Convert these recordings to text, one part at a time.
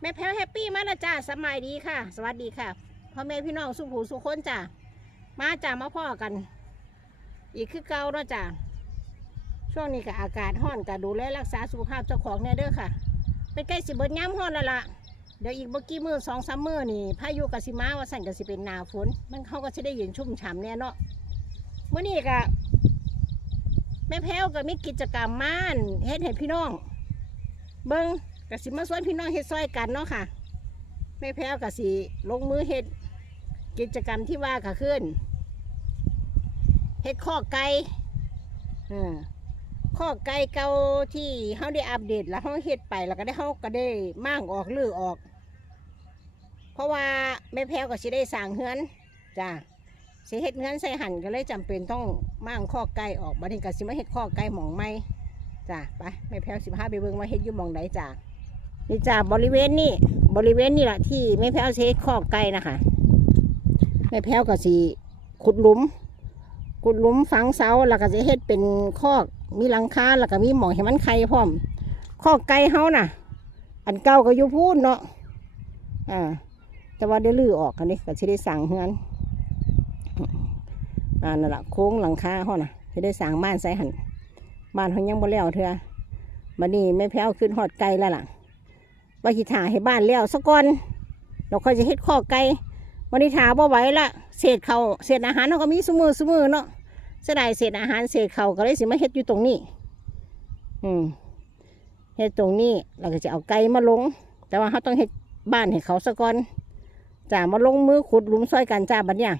แม่แพ้วแฮปปี้มากนะจ้าสบายดีค่ะ สวัสดีค่ะพ่อแม่พี่น้องสุขหูสุขคนจ้ามาจ้ามาพ่อกัน อีกคือเก่าเนาะจ้าช่วงนี้ก็อากาศร้อนก็ดูแลรักษาสุขภาพเจ้าของเนี่ยเด้อค่ะ เป็นใกล้สิเบิดย้ำร้อนแล้วล่ะเดี๋ยวอีกเมื่อกี้มือสองสามมือนี่พายุกสิมาว่าสั่นก็สิเป็นหนาฝน มันเขาก็จะได้เย็นชุ่มฉ่ำเนี่ยเนาะเมื่อนี้ก็แม่แพ้วก็มีกิจกรรมม่านเฮ็ดให้พี่น้อง เบิ้ง กสิมาสวนพี่น้องเฮ็ดซอยกันเนาะค่ะแม่แพ้วกสิลงมือเฮ็ดกิจกรรมที่ว่าก็ขึ้นเฮ็ดข้อไก่ข้อไก่เก่าที่เขาได้อัปเดตแล้วเขาเฮ็ดไปแล้วก็ได้เขาก็ได้มั่างออกลือออก เพราะว่าแม่แพ้วก็สิได้สั่งเฮือนจ้าสิเฮ็ดเฮือนใส่หั่นก็เลยจำเป็นต้องมั่างข้อไก่ออกบัดนี้ก็สิมาเฮ็ดข้อไก่หมองไม้จ้าไปแม่แพ้วสิบห้าไปเบิ่งว่าเฮ็ดอยู่หมองใดจ้า นี่จ้าบริเวณนี้บริเวณนี่แหละที่แม่แพ้วเฮ็ดคอกไก่นะคะแม่แพ้วก็สิขุดหลุมขุดหลุมฝังเสาแล้วก็จะเฮ็ดเป็นคอกมีหลังคาแล้วก็มีหมองให้มันไข่พร้อมคอกไก่เฮาน่ะ อันเก่าก็อยู่พูนเนาะอ่าแต่ว่าได้ลื้อออกกันนี่ก็สิได้สั่งเฮือนอ่านั่นแหละโค้งหลังคาเฮาน่ะจะได้สั่งบ้านใส่หันบ้านเขายังบ่แล้วเถอะบัดนี้แม่แพ้วขึ้นหอดไก่แล้วล่ะ ว่าสิถาให้บ้านแล้วสักก่อนเราค่อยจะเฮ็ดข้อไก่วันนี้ถาบ่ไหวละเศษเขาเศษอาหารเราก็มีสมือสมือเนาะเสียดายเศษอาหารเศษเขาก็เลยสิมาเฮ็ดอยู่ตรงนี้ อืมเฮ็ดตรงนี้เราก็จะเอาไก่มาลง แต่ว่าเขาต้องเฮ็ดบ้านให้เขาสักก่อนจ้ามาลงมือขุดหลุมซอยกันจ้าบัดเนี่ย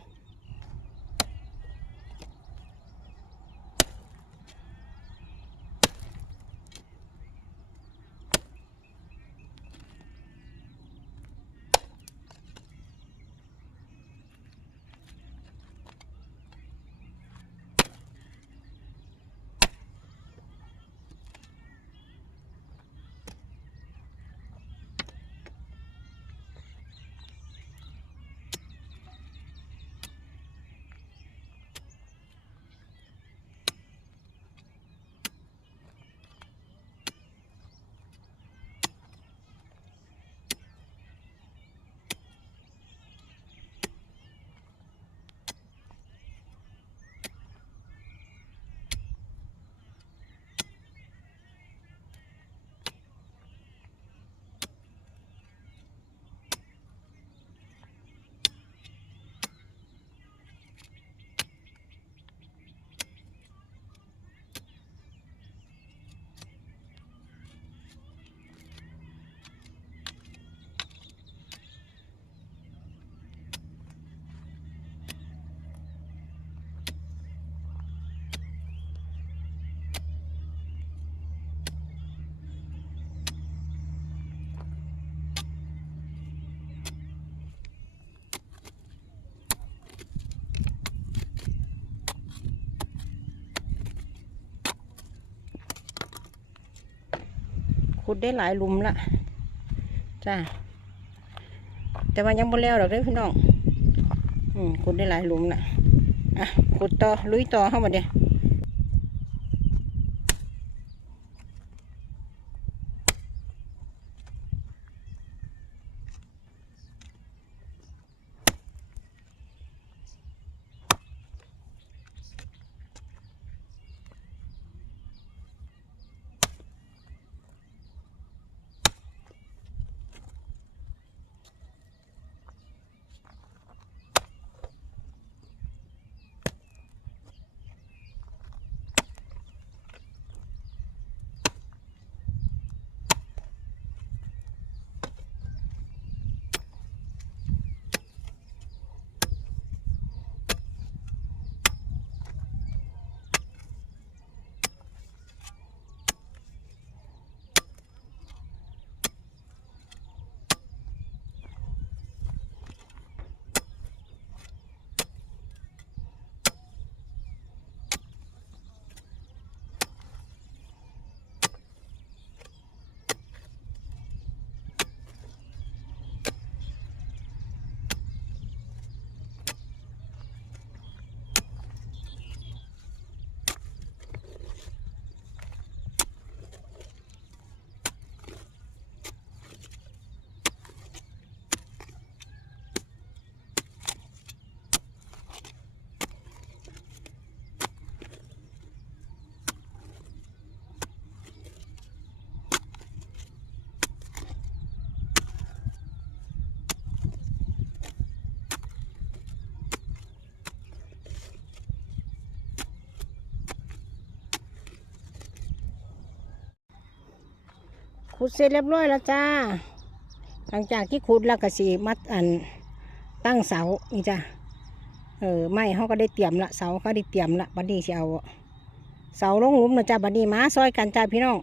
ขุดได้หลายหลุมละจ้าแต่ว่ายังบ่แล้วดอกเด้อพี่น้องอืมขุดได้หลายหลุมละอะขุดต่อลุยต่อเข้ามาเดี๋ยว ขุดเสร็จเรียบร้อยแล้วจ้า หลังจากที่ขุดแล้วก็สีมัดอันตั้งเสานี่จ้ะเออไม่เขาก็ได้เตรียมละเสาก็ได้เตรียมละบัดนี้สิเอาเสาลงหลุมนะจ้าบัดนี้มาซอยกันจ้าพี่น้อง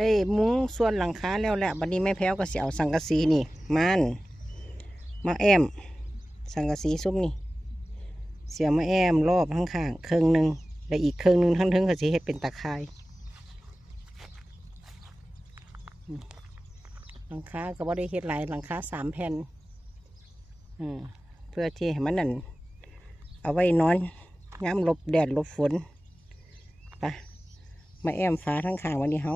ได้มุ้งส่วนหลังคาแล้วแหละบัดนี้แม่แพ้วก็เสียเอาสังกะสีนี่มันมาแอม สังกะสีซุ้มนี่ เสียมาแอมรอบข้างๆเครื่องหนึ่งและอีกเครื่องหนึ่งทั้งทึงก็สิเฮ็ดเป็นตะไคร้หลังคาก็บ่ได้เฮ็ดหลายหลังคาสามแผ่นเพื่อที่ให้มันนั่นเอาไว้นอนย้ำหลบแดดหลบฝนไปมาแอมฟ้าทั้งข้างวันนี้เฮา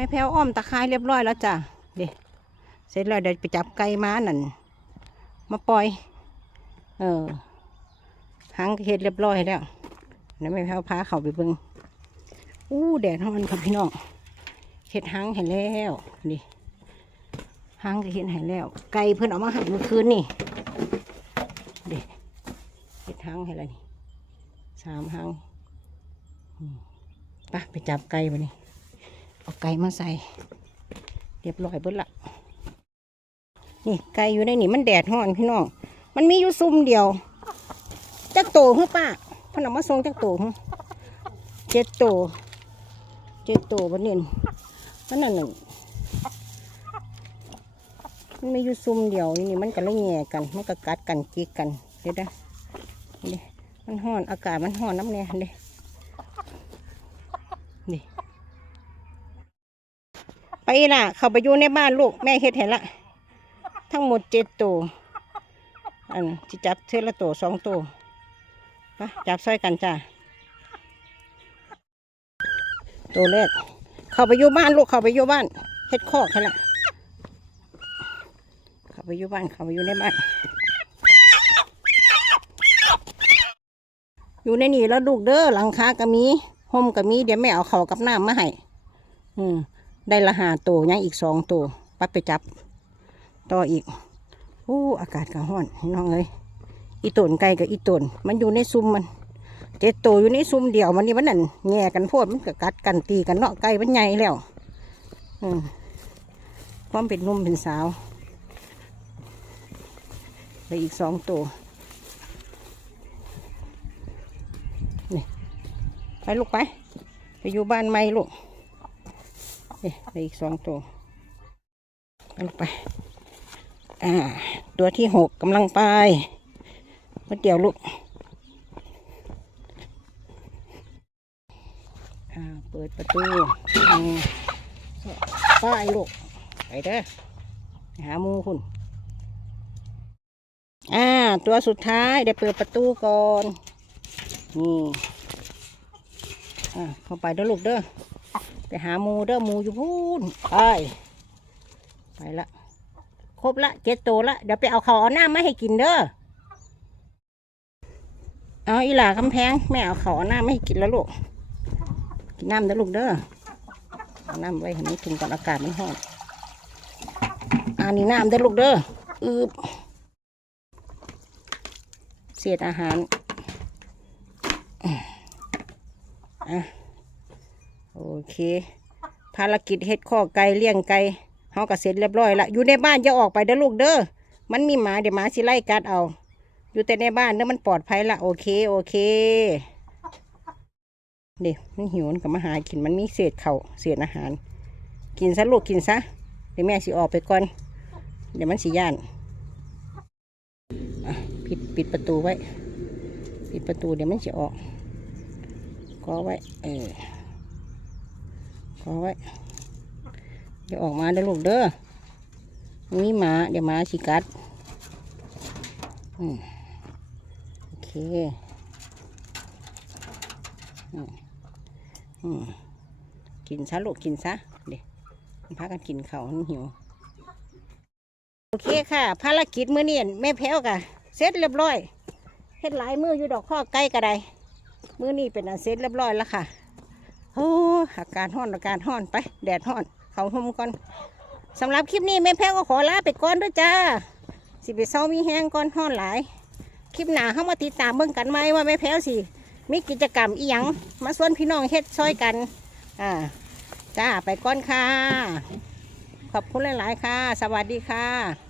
แม่แพ้วอ้อมตะไคร้เรียบร้อยแล้วจ้ะเดี๋ยวเสร็จแล้วเดี๋ยวไปจับไก่ม้านั่นมาปล่อย เออหางเฮ็ดเรียบร้อยแล้วเดี๋ยวแม่แพ้วพาเขาไปเบิ่งอู้แดดร้อนครับพี่น้องเฮ็ดหางเห็นแล้วนี่หางก็เห็นเห็นแล้ว ไก่เพิ่นเอามาหักเมื่อคืนนี่เด็เฮ็ดหางให้แล้วนี่สามหางไปไปจับไก่มานี่ เอาไก่มาใส่ เรียบร้อยเบิดละนี่ไก่อยู่ในนี่มันแดดห้อนพี่น้อง มันมีอยู่ซุ่มเดียวจักโตเหรอป้าพนเอามาส่งจักโตเหรอเจ็ดโตเจ็ดโตบันนี้มันนั่นหนึ่งมันมีอยู่ซุ่มเดียวนี่มันก็เลยแง่กันมันก็กัดกันจิกกันเดี๋ยวนะนี่มันห้อนอากาศมันห้อนน้ำเนี่ยเด้นี่ ไปล่ะ เข้าไปอยู่ในบ้านลูก แม่เฮ็ดเห็นละ ทั้งหมดเจ็ดตัว อันจะจับเทอละตัวสองตัวปจับซอยกันจ้าตัวแรก เข้าไปอยู่บ้านลูก เข้าไปอยู่บ้าน เฮ็ดคอกให้ละเข้าไปอยู่บ้าน เข้าไปอยู่ในบ้าน อยู่ในนี่แล้วลูกเด้อ หลังคาก็มีห่มก็มี เดี๋ยวแม่เอาเขากับน้ำมาให้ อืม ได้ละหาตัวยังอีกสองตัวปัดไปจับ ต่ออีกอู้อากาศก็ร้อนน้องเอ้ยอีตนไก่กับอีตนมันอยู่ในซุ้มมัน เจ็ดตัวอยู่ในซุ้มเดียวมันนี่มันนั่นแง่กันโพดมันก็กัดกันตีกันเนาะไก่มันใหญ่แล้วอืมความเป็นนุ่มเป็นสาวเหลยอีกสองตัวนี่ไปลูกไป ไปอยู่บ้านใหม่ลูก นี่เหลืออีกสองตัวไปลงไป อ่า ตัวที่หกกำลังไปมาเดี๋ยวลูกอ่าเปิดประตูอืมไปลูก ไปเด้อหาหมูคุณอ่า ตัวสุดท้ายเดี๋ยวเปิดประตูก่อน นี่ อ่าเข้าไปเด้อลูกเด้อ ไปหาหมูเด้อหมูอยู่พูนไปไปละครบละเจ็ดตัวละเดี๋ยวไปเอาเขาเอาน้ำมาให้กินเด้อเอาอีหล่าคำแพงแม่เอาเขาเอาน้ำมาให้กินแล้วลูกกินน้ำเด้อลูกเด้อเอาน้ำไว้ให้มันกินก่อนอากาศมันร้อนอันนี้น้ำเด้อลูกเด้ออืบเศษอาหารอะ โอเค ภารกิจเฮ็ดข้อไก่เลี้ยงไก่เฮาก็เสร็จเรียบร้อยละอยู่ในบ้านอย่าออกไปเด้อลูกเด้อมันมีหมาเดี๋ยวหมาสิไล่กัดเอา อยู่แต่ในบ้านเด้อมันปลอดภัยละโอเคโอเคเดี๋ยวมันหิวมันก็มาหากินมันมีเศษเขา่าวเศษอาหาร กินซะลูกกินซะเดี๋ยวแม่สิออกไปก่อน เดี๋ยวมันสิย่านปิดปิดประตูไว้ ปิดประตูเดี๋ยวมันสิออกก็ไว้ เออ ขอไว้เดี๋ยวออกมาเด้อลูกเด้อมีหมา เดี๋ยวหมาสิกัดอืมโอเคอืมอืมกินซะลูกกินซะเดี๋ยวมันพากันกินเขาวหิว โอเคค่ะ ภารกิจมื้อนี้แม่แพ้วกะเสร็จเรียบร้อยเฮ็ดหลายมืออยู่ดอกข้อใกล้กระไดมื้อนี้เป็นอันเสร็จเรียบร้อยแล้วค่ะ อ้อากาศห้อนอากาศห้อนไป แดดห้อน เขาห่มก่อนสำหรับคลิปนี้แม่แพ้วก็ขอลาไปก่อนด้วยจ้า สิไปเศร้ามีแห้งก่อนห้อนหลาย คลิปหนาเข้ามาติดตามเบิ่งกันไหมว่าแม่แพ้วสิมีกิจกรรมอีหยังมาส่วนพี่น้องเฮ็ดช่วยกัน อ่า จ้าไปก่อนค่ะ ขอบคุณหลาย ๆ ค่ะ สวัสดีค่ะ